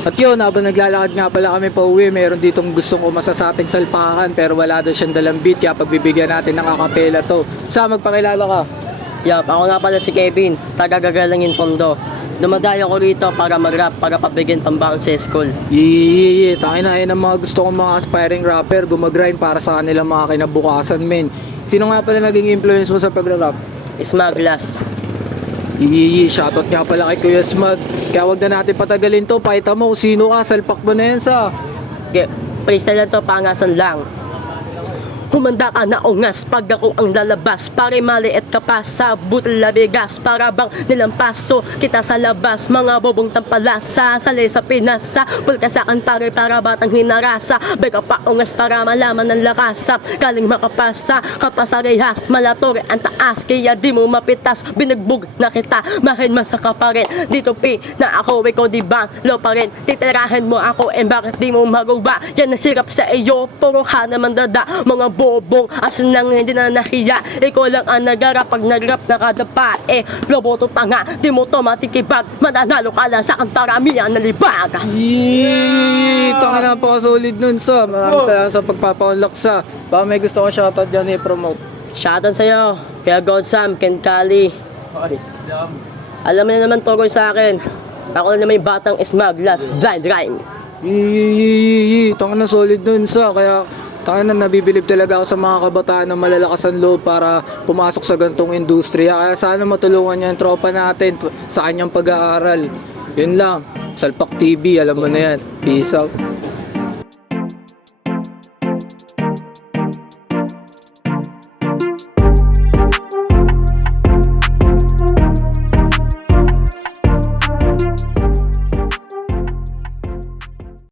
At yun, habang naglalakad nga pala kami pa uwi, meron ditong gustong umasa sa ating salpakan pero wala daw siyang dalang beat, kaya pagbibigyan natin ng akapela to. Sa magpakilala ka. Yup, ako nga pala si Kevin, taga-Gagalangin Fondo. Dumadayo ko rito para mag-rap, para pabigyan pambaon sa school. Tangin na yun ang mga gusto kong mga aspiring rapper, gumagrind para sa kanilang mga kinabukasan, men. Sino nga pala naging influence mo sa pag-rap? Smaglas. Shoutout nga pala kay Kuya Smug. Kaya wag na natin patagalin to, pakita mo kung sino ka, salpak mo na yan sa... Freestyle lang to, pangasan lang. Humanda ka na ungas pag ako ang lalabas. Pare maliit ka pa sa butil labigas. Para bang nilampaso kita sa labas. Mga bobong tampalasa, sali sa pinasa. Pulka sa akin pare para batang hinarasa. Beka pa ungas para malaman ng lakasa. Kaling makapasa, kapasarehas. Malatore ang taas, kaya di mo mapitas. Binagbog na kita, mahin masaka pa rin. Dito pi, na ako ikaw di ba? Lo pa rin, titirahan mo ako. Bakit di mo magawa? Yan ang hirap sa iyo, puro ka naman dada. Mga bobong, asan nang hindi na nahiya. Ikaw lang ang nagarap pag nagrap nakadapa. Loboto pa nga, di mo to matikibag. Mananalo ka lang sa aking paramihan na libag. Tangin na po solid nun sa. Maraming salamat sa pagpapaunlak sa. Baka may gusto ko shoutout dyan i-promote. Shoutout sa'yo, kaya God Sam, Ken Kali. Alam mo na naman tuloy sa akin. Ako na naman yung batang Smaglas, blind rhyme. Tangin na solid nun sa. Kaya tangin na nabibilib talaga ako sa mga kabataan na malalakas ang loob para pumasok sa gantong industriya. Kaya sana matulungan niya ang tropa natin sa kanyang pag-aaral. Yun lang. Salpak TV, alam mo na yan. Peace out.